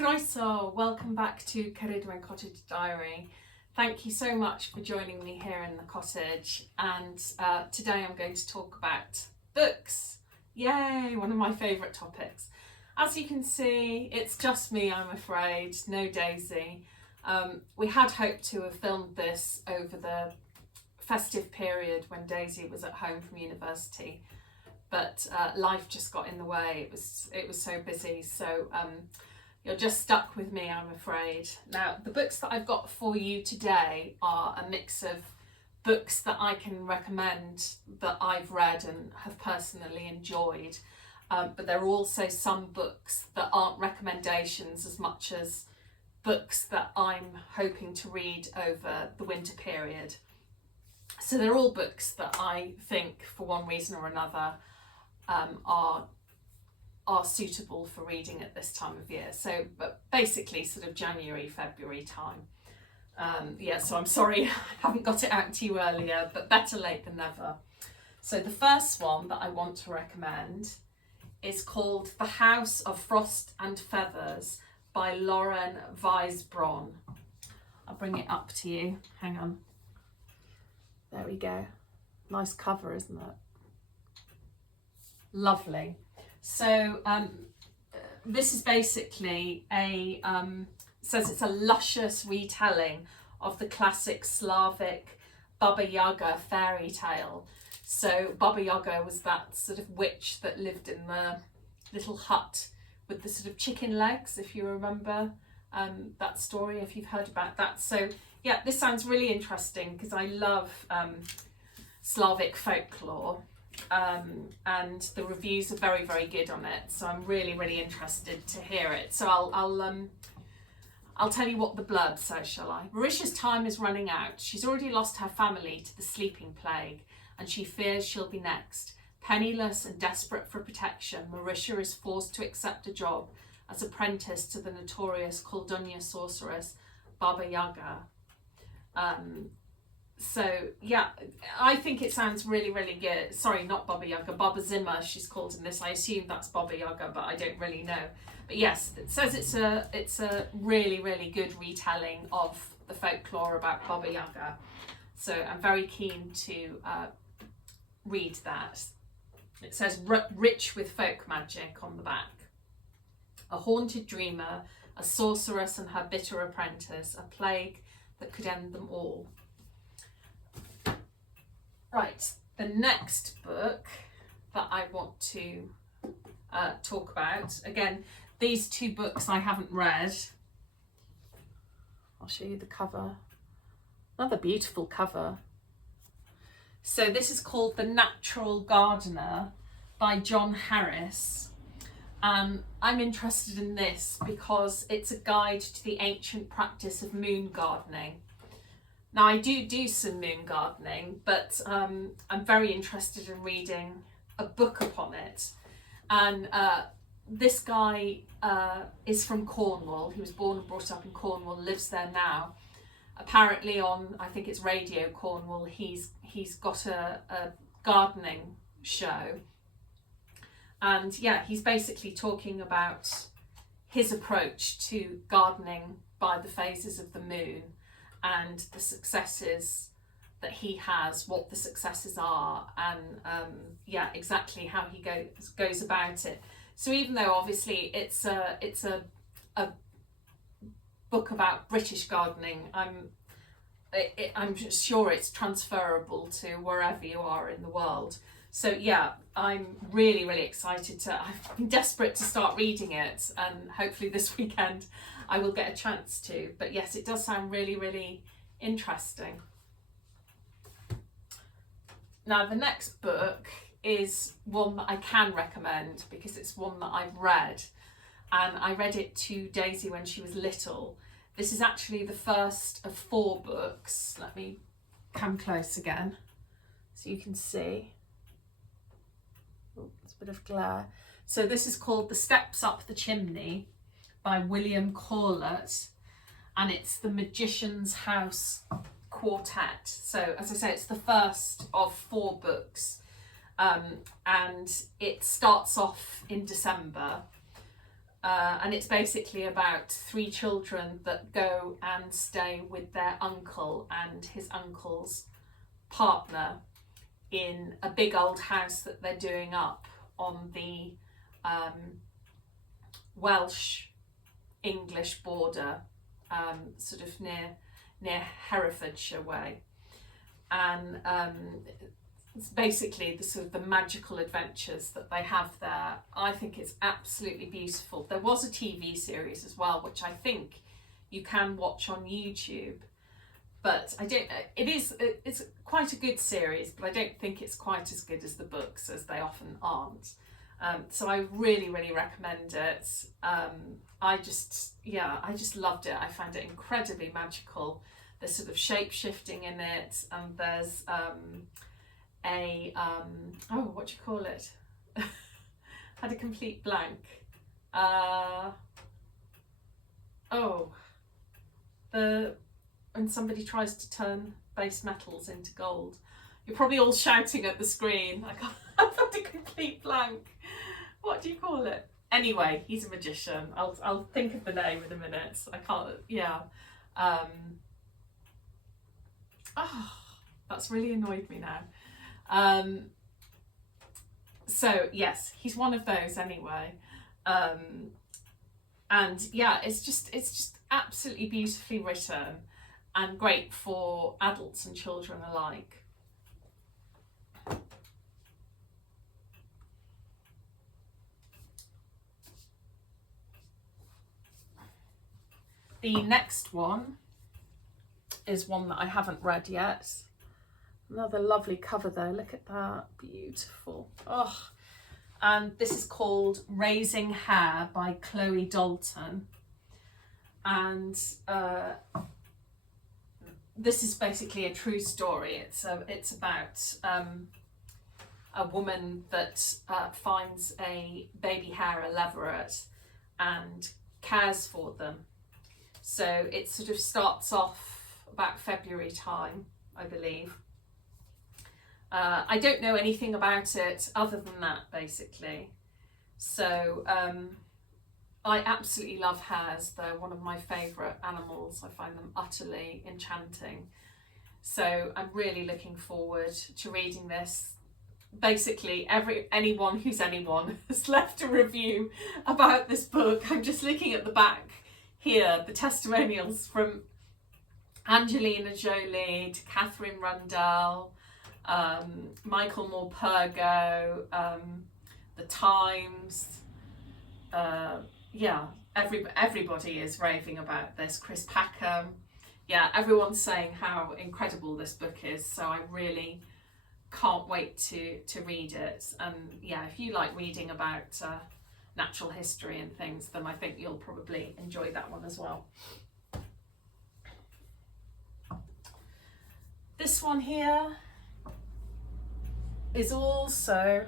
Croeso, welcome back to Kindred Cottage Diary. Thank you so much for joining me here in the cottage, and today I'm going to talk about books. Yay, one of my favourite topics. As you can see, it's just me, I'm afraid, no Daisy. We had hoped to have filmed this over the festive period when Daisy was at home from university, but life just got in the way. It was so busy, so you're just stuck with me, I'm afraid. Now, the books that I've got for you today are a mix of books that I can recommend that I've read and have personally enjoyed, but there are also some books that aren't recommendations as much as books that I'm hoping to read over the winter period. So they're all books that I think, for one reason or another, are suitable for reading at this time of year. So, but basically sort of January, February time. So I'm sorry I haven't got it out to you earlier, but better late than never. So the first one that I want to recommend is called The House of Frost and Feathers by Wiesebron. I'll bring it up to you. Hang on. There we go. Nice cover, isn't it? Lovely. So this is basically says it's a luscious retelling of the classic Slavic Baba Yaga fairy tale. So Baba Yaga was that sort of witch that lived in the little hut with the sort of chicken legs, if you remember that story, if you've heard about that. So yeah, this sounds really interesting because I love Slavic folklore. And the reviews are very, very good on it, so I'm really, really interested to hear it. So I'll tell you what the blurb says, shall I? Marisha's time is running out. She's already lost her family to the sleeping plague, and she fears she'll be next. Penniless and desperate for protection, Marisha is forced to accept a job as apprentice to the notorious Koldunya sorceress Baba Yaga. So yeah, I think it sounds really, really good. Sorry, not Baba Yaga, Baba Zimmer she's called in this. I assume that's Baba Yaga, but I don't really know. But yes, it says it's a really, really good retelling of the folklore about Baba Yaga. So I'm very keen to read that. It says rich with folk magic on the back. A haunted dreamer, a sorceress and her bitter apprentice, a plague that could end them all. Right, the next book that I want to talk about, again, these two books I haven't read. I'll show you the cover. Another beautiful cover. So this is called The Natural Gardener by John Harris. I'm interested in this because it's a guide to the ancient practice of moon gardening. Now, I do some moon gardening, but I'm very interested in reading a book upon it. And this guy is from Cornwall. He was born and brought up in Cornwall, lives there now. Apparently on, I think it's Radio Cornwall, he's got a gardening show. And yeah, he's basically talking about his approach to gardening by the phases of the moon, and the successes that he has, what the successes are, and exactly how he goes about it. So even though obviously it's a book about British gardening, I'm sure it's transferable to wherever you are in the world. So yeah, I'm really, really excited I've been desperate to start reading it, and hopefully this weekend I will get a chance to. But yes, it does sound really, really interesting. Now, the next book is one that I can recommend because it's one that I've read, and I read it to Daisy when she was little. This is actually the first of 4 books. Let me come close again so you can see. Oh, it's a bit of glare. So this is called The Steps Up the Chimney by Corlett, and it's the Magician's House quartet. So as I say, it's the first of 4 books, and it starts off in December. and it's basically about 3 children that go and stay with their uncle and his uncle's partner in a big old house that they're doing up on the Welsh English border, sort of near Herefordshire way. And it's basically the sort of the magical adventures that they have there. I think it's absolutely beautiful. There was a TV series as well, which I think you can watch on YouTube, but I don't. It's quite a good series, but I don't think it's quite as good as the books, as they often aren't. So I really recommend it. I just loved it. I found it incredibly magical. There's sort of shape shifting in it, and there's what do you call it? Had a complete blank. When somebody tries to turn base metals into gold. You're probably all shouting at the screen. I've had a complete blank. What do you call it? Anyway, he's a magician. I'll think of the name in a minute. I can't. Yeah. That's really annoyed me now. So yes, he's one of those anyway. And yeah, it's just absolutely beautifully written and great for adults and children alike. The next one is one that I haven't read yet. Another lovely cover though, look at that, beautiful. Oh, and this is called Raising Hare by Chloe Dalton. And this is basically a true story. It's about a woman that finds a baby hare, a leveret, and cares for them. So it sort of starts off about February time, I believe. I don't know anything about it other than that, basically. So I absolutely love hares. They're one of my favourite animals. I find them utterly enchanting. So I'm really looking forward to reading this. Basically, anyone who's anyone has left a review about this book. I'm just looking at the back here, the testimonials from Angelina Jolie to Catherine Rundell, Michael Morpurgo, the Times. Yeah, everybody is raving about this. Chris Packham. Yeah, everyone's saying how incredible this book is. So I really can't wait to read it. And yeah, if you like reading about natural history and things, then I think you'll probably enjoy that one as well. This one here is also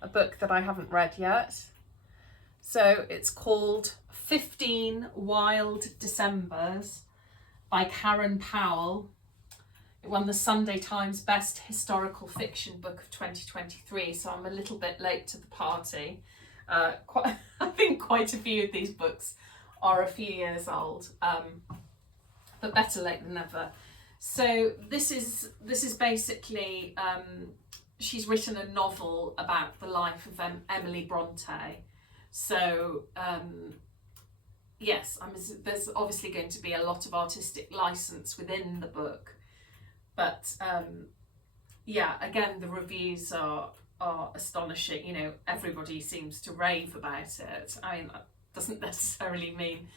a book that I haven't read yet. So it's called 15 Wild Decembers by Karen Powell. It won the Sunday Times Best Historical Fiction Book of 2023, so I'm a little bit late to the party. I think quite a few of these books are a few years old, but better late than never. So this is basically, she's written a novel about the life of Emily Bronte. So yes, there's obviously going to be a lot of artistic license within the book, but yeah, again, the reviews are astonishing. You know, everybody seems to rave about it. I mean, that doesn't necessarily mean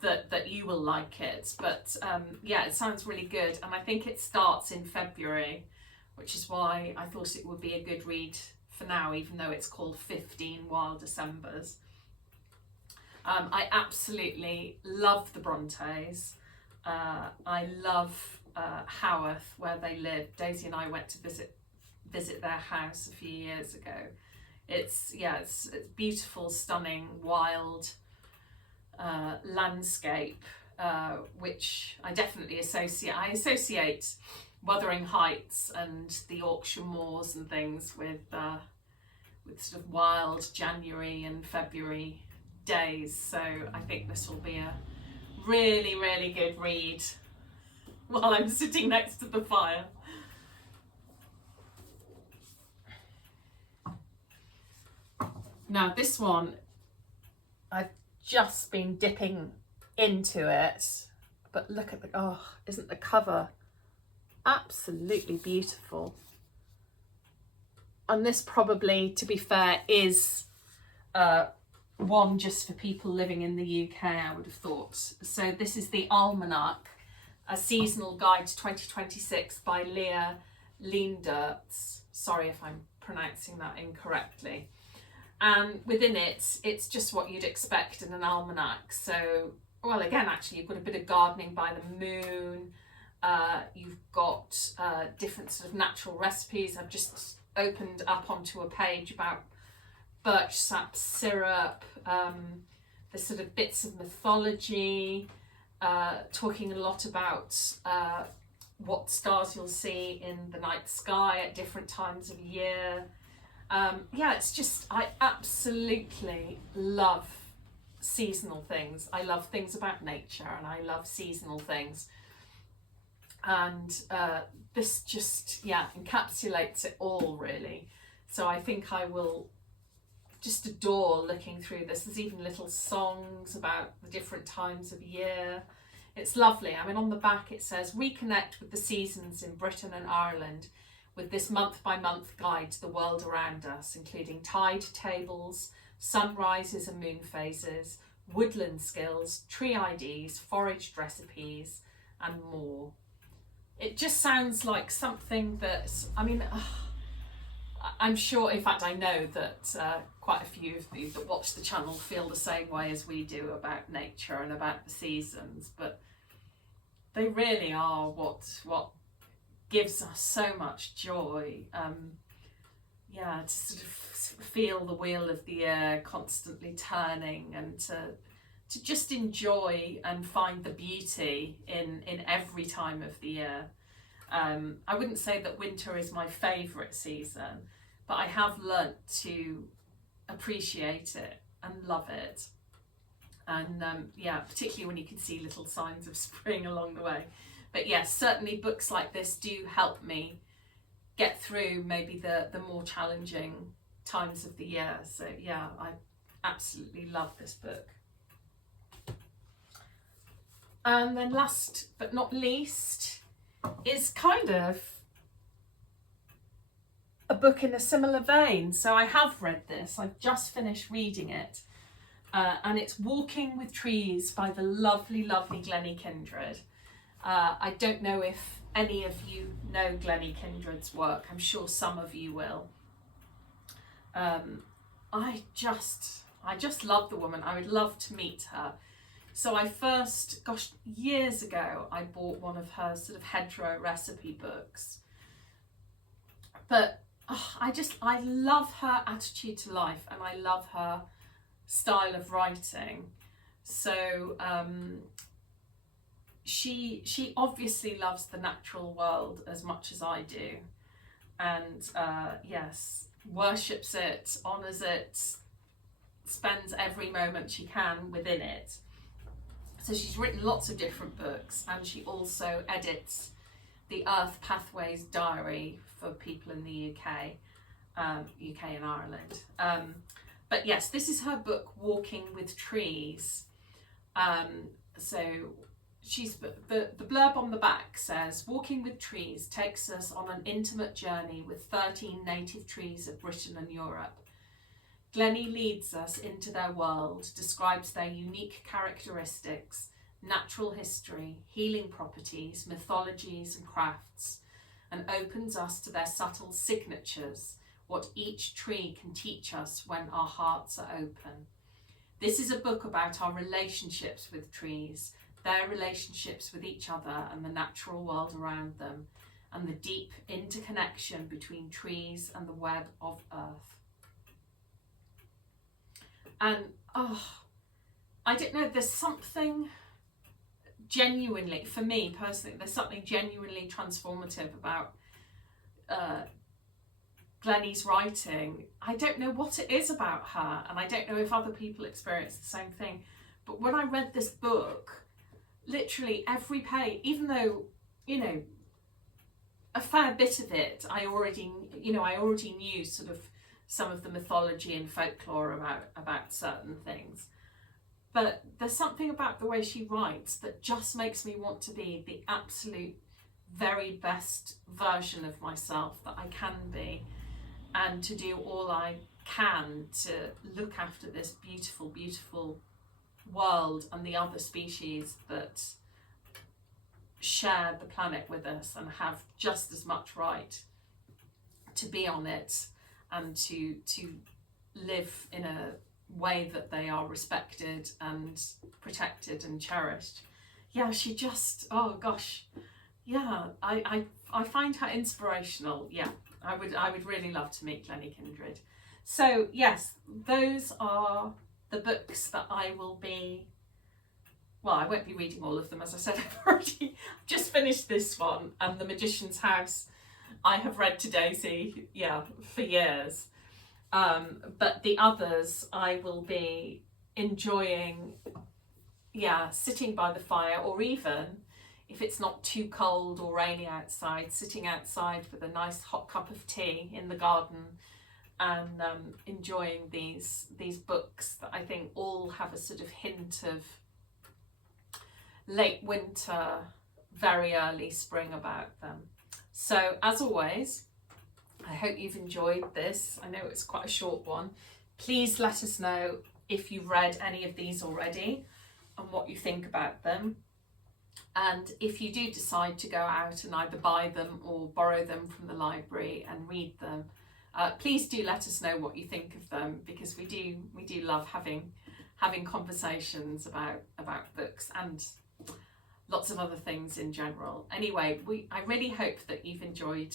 that you will like it, but yeah, it sounds really good, and I think it starts in February, which is why I thought it would be a good read for now, even though it's called 15 Wild Decembers. I absolutely love the Brontes. I love Haworth, where they live. Daisy and I went to visit their house a few years ago. It's beautiful, stunning, wild landscape, which I definitely associate. I associate Wuthering Heights and the Yorkshire moors and things with sort of wild January and February days. So I think this will be a really, really good read while I'm sitting next to the fire. Now this one, I've just been dipping into it, but look at the, oh, isn't the cover absolutely beautiful? And this probably, to be fair, is one just for people living in the UK, I would have thought. So this is the Almanac, a seasonal guide to 2026 by Lia Leendertz. Sorry if I'm pronouncing that incorrectly. And within it, it's just what you'd expect in an almanac. So, well, again, actually, you've got a bit of gardening by the moon. You've got different sort of natural recipes. I've just opened up onto a page about birch sap syrup, the sort of bits of mythology, talking a lot about what stars you'll see in the night sky at different times of year. Yeah, it's just, I absolutely love seasonal things. I love things about nature and I love seasonal things. And this just, yeah, encapsulates it all really. So I think I will just adore looking through this. There's even little songs about the different times of year. It's lovely. I mean, on the back it says, reconnect with the seasons in Britain and Ireland with this month-by-month guide to the world around us, including tide tables, sunrises and moon phases, woodland skills, tree IDs, foraged recipes, and more. It just sounds like something that, I mean, I'm sure, in fact, I know that quite a few of you that watch the channel feel the same way as we do about nature and about the seasons, but they really are what gives us so much joy. Yeah, to sort of feel the wheel of the air constantly turning and to just enjoy and find the beauty in every time of the year. I wouldn't say that winter is my favourite season, but I have learnt to appreciate it and love it. And yeah, particularly when you can see little signs of spring along the way. But yes, certainly books like this do help me get through maybe the more challenging times of the year. So yeah, I absolutely love this book. And then last but not least is kind of a book in a similar vein. So I have read this, I've just finished reading it, and it's Walking with Trees by the lovely, lovely Glennie Kindred. I don't know if any of you know Glennie Kindred's work. I'm sure some of you will. I just love the woman. I would love to meet her. So I first, gosh, years ago, I bought one of her sort of hedgerow recipe books. But I love her attitude to life and I love her style of writing. So she obviously loves the natural world as much as I do. And yes, worships it, honours it, spends every moment she can within it. So she's written lots of different books and she also edits the Earth Pathways Diary for people in the UK and Ireland. But yes, this is her book, Walking with Trees. So she's the blurb on the back says, Walking with Trees takes us on an intimate journey with 13 native trees of Britain and Europe. Glennie leads us into their world, describes their unique characteristics, natural history, healing properties, mythologies and crafts, and opens us to their subtle signatures, what each tree can teach us when our hearts are open. This is a book about our relationships with trees, their relationships with each other and the natural world around them, and the deep interconnection between trees and the web of earth. And I don't know, there's something genuinely, for me personally, there's something genuinely transformative about Glennie's writing, I don't know what it is about her, and I don't know if other people experience the same thing, but when I read this book, literally every page, even though, you know, a fair bit of it I already knew sort of some of the mythology and folklore about certain things, but there's something about the way she writes that just makes me want to be the absolute very best version of myself that I can be, and to do all I can to look after this beautiful, beautiful world and the other species that share the planet with us and have just as much right to be on it and to live in a way that they are respected and protected and cherished. Yeah, she just, oh gosh, yeah, I find her inspirational. Yeah, I would really love to meet Glennie Kindred. So yes, those are the books that I will be, well, I won't be reading all of them, as I said. I've just finished this one, and The Magician's House I have read to Daisy, yeah, for years. But the others I will be enjoying, yeah, sitting by the fire, or even if it's not too cold or rainy outside, sitting outside with a nice hot cup of tea in the garden and enjoying these books that I think all have a sort of hint of late winter, very early spring about them. So as always, I hope you've enjoyed this. I know it's quite a short one. Please let us know if you've read any of these already and what you think about them. And if you do decide to go out and either buy them or borrow them from the library and read them, please do let us know what you think of them, because we do love having conversations about books and lots of other things in general. Anyway, I really hope that you've enjoyed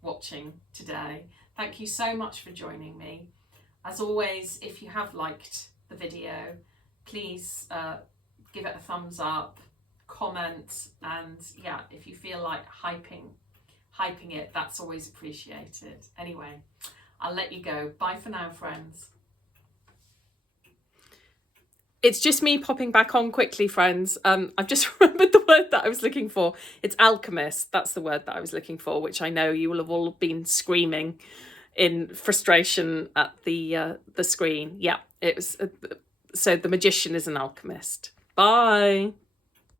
watching today. Thank you so much for joining me. As always, if you have liked the video, please give it a thumbs up, comment, and yeah, if you feel like hyping it, that's always appreciated. Anyway, I'll let you go. Bye for now, friends. It's just me popping back on quickly, friends. I've just remembered the word that I was looking for. It's alchemist. That's the word that I was looking for, which I know you will have all been screaming in frustration at the screen. Yeah, it was. So the magician is an alchemist. Bye.